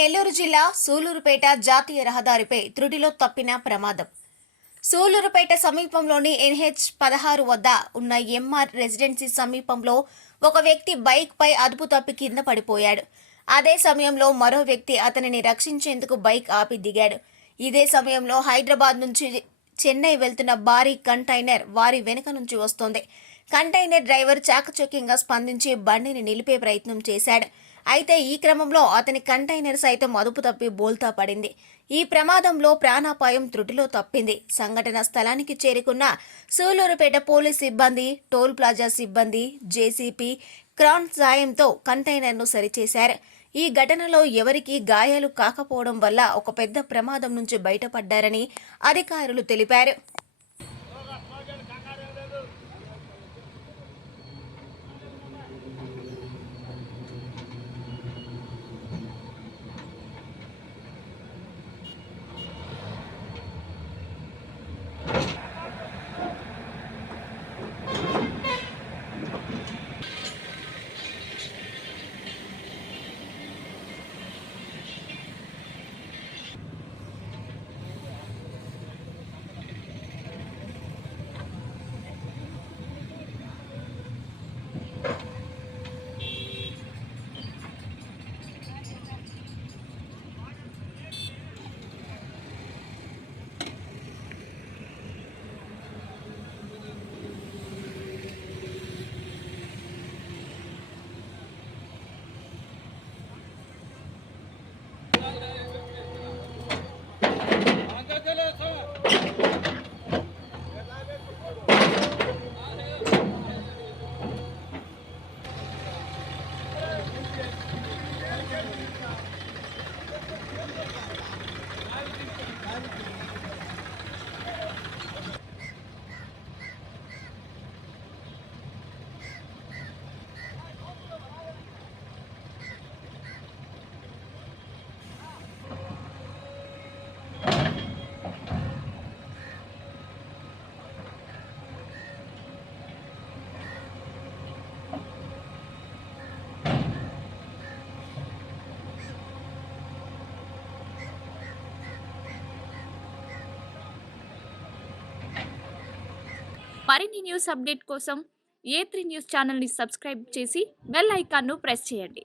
నెల్లూరు జిల్లా సూలూరుపేట జాతీయ రహదారిపై త్రుటిలో తప్పిన ప్రమాదం. సూలూరుపేట సమీపంలోని NH-16 వద్ద ఉన్న MR రెసిడెన్సీ సమీపంలో ఒక వ్యక్తి బైక్ పై అదుపు తప్పి కింద పడిపోయాడు. అదే సమయంలో మరో వ్యక్తి అతనిని రక్షించేందుకు బైక్ ఆపి దిగాడు. ఇదే సమయంలో హైదరాబాద్ నుంచి చెన్నై వెళ్తున్న భారీ కంటైనర్ వారి వెనుక నుంచి వస్తోంది. కంటైనర్ డ్రైవర్ చాకచక్యంగా స్పందించి బండిని నిలిపే ప్రయత్నం చేశాడు. అయితే ఈ క్రమంలో అతని కంటైనర్ సైతం అదుపు తప్పి బోల్తా పడింది. ఈ ప్రమాదంలో ప్రాణాపాయం త్రుటిలో తప్పింది. సంఘటన స్థలానికి చేరుకున్న సూలూరుపేట పోలీస్ సిబ్బంది, టోల్ ప్లాజా సిబ్బంది, జేసీపీ క్రాన్ సాయంతో కంటైనర్ను సరిచేశారు. ఈ ఘటనలో ఎవరికీ గాయాలు కాకపోవడం వల్ల ఒక పెద్ద ప్రమాదం నుంచి బయటపడ్డారని అధికారులు తెలిపారు. మరిన్ని న్యూస్ అప్డేట్ కోసం A3 న్యూస్ ఛానల్ని సబ్స్క్రైబ్ చేసి బెల్ ఐకాన్ను ప్రెస్ చేయండి.